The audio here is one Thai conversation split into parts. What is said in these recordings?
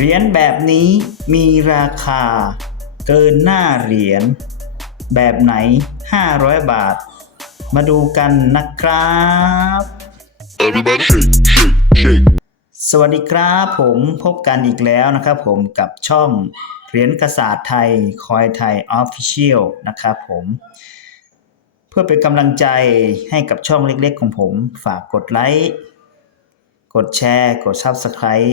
เหรียญแบบนี้มีราคาเกินหน้าเหรียญแบบไหน 500 บาท มาดูกันนะครับ Everybody shake, shake, shake. สวัสดีครับผมพบกันอีกแล้วนะครับผมกับช่องเหรียญกษาตรไทยคอยไทยออฟฟิเชียลนะครับผม เพื่อเป็นกำลังใจให้กับช่องเล็กๆของผม ฝากกดไลค์ กดแชร์ กด Subscribe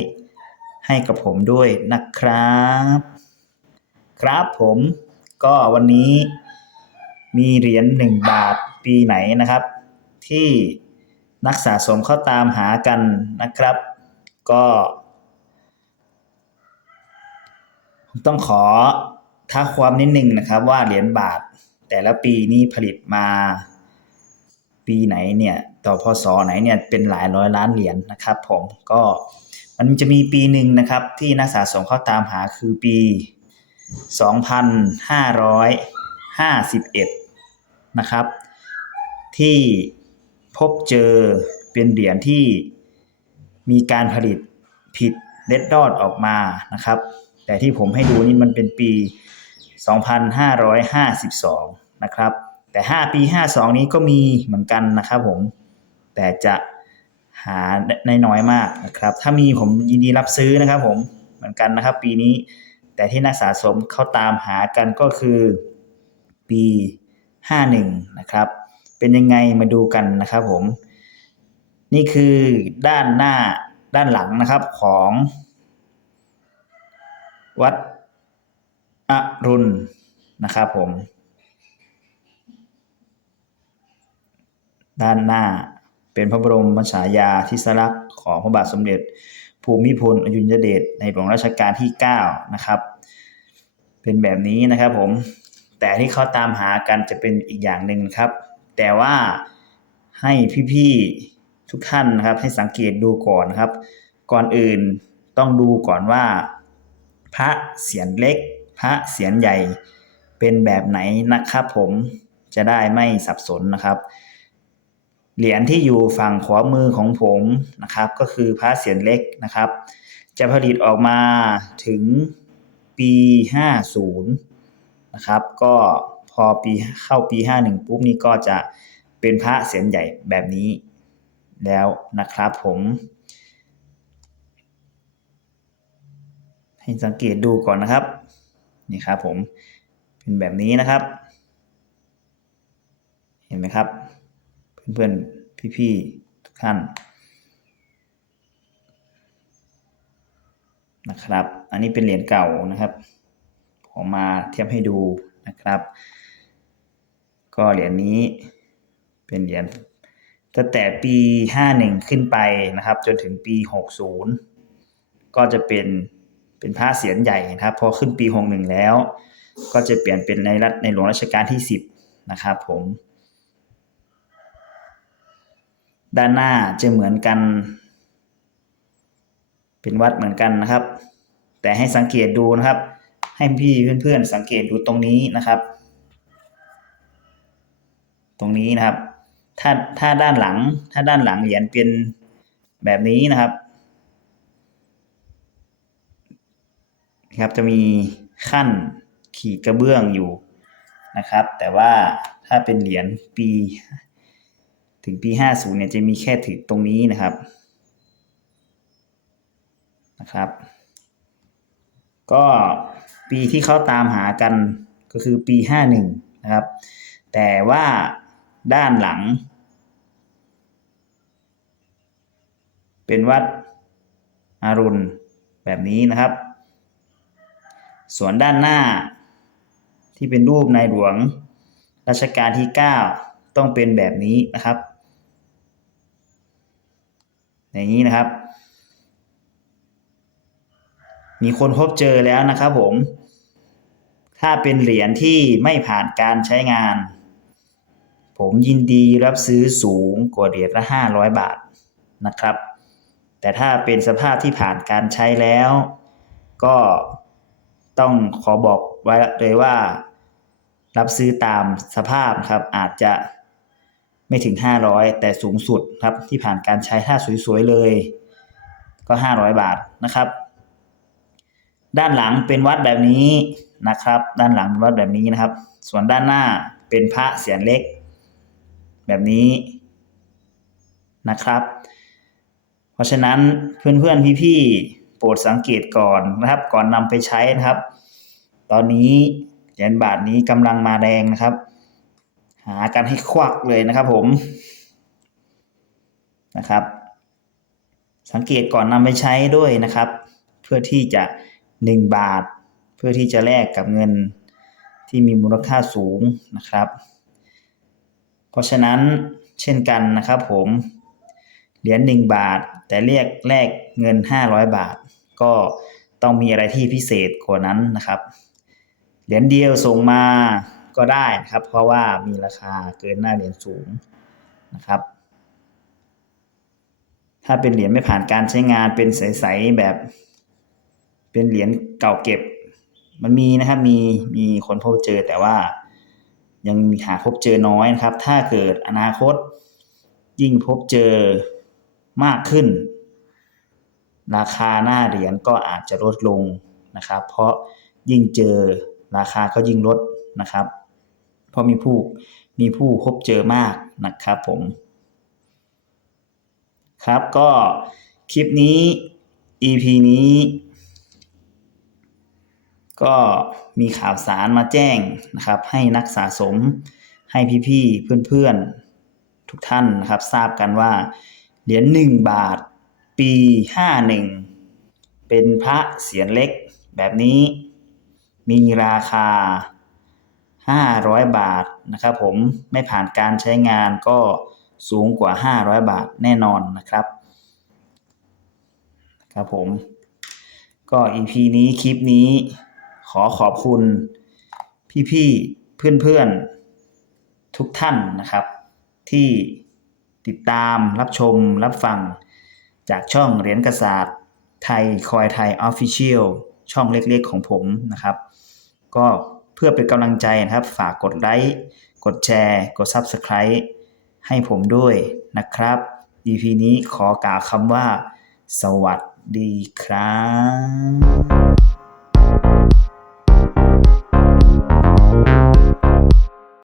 ให้กับผมด้วยนะครับ ครับผมก็วันนี้มีเหรียญ1บาทปีไหนนะครับ ที่นักสะสมเข้าตามหากันนะครับ ก็ต้องขอท้าความนิดนึงนะครับว่าเหรียญบาทแต่ละปีนี้ผลิตมาปีไหนเนี่ย ต่อพศไหนเนี่ยเป็นหลายร้อยล้านเหรียญนะครับผมก็ มันจะมีปีหนึ่งนะครับที่นักสะสมเขาตามหาคือปี 2551 นะครับ ที่พบเจอเป็นเหรียญที่มีการผลิตผิดเล็ดดอดออกมานะครับ แต่ที่ผมให้ดูนี่มันเป็นปี 2552 นะครับ แต่ 5 ปี 52 นี้ก็มีเหมือนกันนะครับผมแต่จะ หาได้น้อยมากนะครับ ถ้ามีผมยินดีรับซื้อนะครับผมเหมือนกันนะครับ ปีนี้ แต่ที่นักสะสมเขาตามหากันก็คือปี 51 นะครับ เป็นยังไงมาดูกันนะครับผม นี่คือด้านหน้าด้านหลังนะครับของ วัดอรุณนะครับผม ด้านหน้า เป็นพระบรมฉายาธิสลักษณ์ของพระบาทสมเด็จ ภูมิพลอดุลยเดชในหลวงรัชกาลที่ 9 นะครับ เป็นแบบนี้นะครับผม แต่ที่เขาตามหากันจะเป็นอีกอย่างหนึ่งครับ แต่ว่าให้พี่ๆทุกท่านนะครับให้สังเกตดูก่อนนครับ ก่อนอื่นต้องดูก่อนว่า พระเสียรเล็ก พระเสียรใหญ่เป็นแบบไหนนะครับผมจะได้ไม่สับสนนะครับ เหรียญที่อยู่ฝั่งขวามือของผมนะครับ ก็คือพระเสียรเล็กนะครับ จะผลิตออกมาถึงปี 50 นะครับ ก็พอปีเข้าปี 51 ปุ๊บนี่ก็จะเป็นพระเสียรใหญ่แบบนี้แล้วนะครับผม ให้สังเกตดูก่อนนะครับ นี่ครับผมเป็นแบบนี้นะครับ เห็นไหมครับ เพื่อนๆพี่ๆทุกท่านนะครับ อันนี้เป็นเหรียญเก่านะครับ ผมมาเทียบให้ดูนะครับ ก็เหรียญนี้เป็นเหรียญตั้งแต่ปี 51 ขึ้นไปนะครับ จนถึงปี 60 ก็จะเป็นเป็นพระเสียรใหญ่นะครับ พอขึ้นปี 61 แล้ว ก็จะเปลี่ยนเป็นในรัฐในหลวงรัชกาลที่ 10 นะครับผม ด้านหน้าจะเหมือนกัน เป็นวัดเหมือนกันนะครับ แต่ให้สังเกตดูนะครับ ให้พี่เพื่อนๆสังเกตดูตรงนี้นะครับ ตรงนี้นะครับ ถ้าถ้าด้านหลัง ถ้าด้านหลังเหรียญเป็นแบบนี้นะครับครับจะมีขั้นขีดกระเบื้องอยู่นะครับ แต่ว่าถ้าเป็นเหรียญปี ถึงปี 50 เนี่ยจะมีแค่ถึงตรงนี้นะครับนะครับ ก็ปีที่เขาตามหากันก็คือปี 51 นะครับ แต่ว่าด้านหลัง เป็นวัดอารุณแบบนี้นะครับ ส่วนด้านหน้าที่เป็นรูปในหลวงรัชกาลที่ 9 ต้องเป็นแบบนี้นะครับ อย่างนี้นะครับ มีคนพบเจอแล้วนะครับผม ถ้าเป็นเหรียญที่ไม่ผ่านการใช้งาน ผมยินดีรับซื้อสูงกว่าเหรียญละ 500 บาทนะครับ แต่ถ้าเป็นสภาพที่ผ่านการใช้แล้ว ก็ต้องขอบอกไว้เลยว่า รับซื้อตามสภาพครับอาจจะ ไม่ถึง 500 แต่สูงสุดครับที่ผ่านการใช้ถ้าสวยๆเลย ก็ 500 บาทนะครับ ด้านหลังเป็นวัดแบบนี้นะครับ ด้านหลังเป็นวัดแบบนี้นะครับ ส่วนด้านหน้าเป็นพระเสียรเล็ก แบบนี้นะครับ เพราะฉะนั้นเพื่อนๆพี่ๆโปรดสังเกตก่อนนะครับ ก่อนนำไปใช้นะครับ ตอนนี้เหรียญบาทนี้กำลังมาแรงนะครับ หากันให้ควักเลยนะครับผมนะครับ สังเกตก่อนนำไปใช้ด้วยนะครับ เพื่อที่จะ 1 บาท เพื่อที่จะแลกกับเงินที่มีมูลค่าสูงนะครับ เพราะฉะนั้นเช่นกันนะครับผมเหรียญ1บาท แต่เรียกแลกเงิน 500 บาท ก็ต้องมีอะไรที่พิเศษกว่านั้นนะครับ เหรียญเดียวส่งมา ก็ได้นะครับ เพราะว่ามีราคาเกินหน้าเหรียญสูงนะครับ ถ้าเป็นเหรียญไม่ผ่านการใช้งานเป็นใสๆแบบ เป็นเหรียญเก่าเก็บ มันมีนะครับมีมีคนพบเจอแต่ว่ายังหาพบเจอน้อยนะครับ ถ้าเกิดอนาคตยิ่งพบเจอมากขึ้น ราคาหน้าเหรียญก็อาจจะลดลงนะครับ เพราะยิ่งเจอราคาก็ยิ่งลดนะครับ เพราะมีผู้มีผู้พบเจอมากนะครับผม ครับก็คลิปนี้ EP นี้ ก็มีข่าวสารมาแจ้งนะครับ ให้นักสะสมให้พี่ๆเพื่อนๆ ทุกท่านนะครับ ทราบกันว่า เหรียญหนึ่งบาทปีห้าหนึ่งเป็นพระเสียรเล็กแบบนี้มีราคา 500 บาทนะครับผมไม่ผ่านการใช้งานก็สูงกว่า 500 บาทแน่นอนนะครับครับผมก็ EP นี้คลิปนี้ขอขอบคุณพี่ๆเพื่อนๆทุกท่านนะครับ ที่ติดตามรับชมรับฟัง จากช่องเหรียญกระสาดไทยคอยไทยออฟฟิเชียลช่องเล็กๆของผมนะครับ ก็ เพื่อเป็นกำลังใจนะครับ ฝากกดไลค์ กดแชร์ กด Subscribe ให้ผมด้วยนะครับ EP นี้ขอกล่าวคำว่า สวัสดีครับ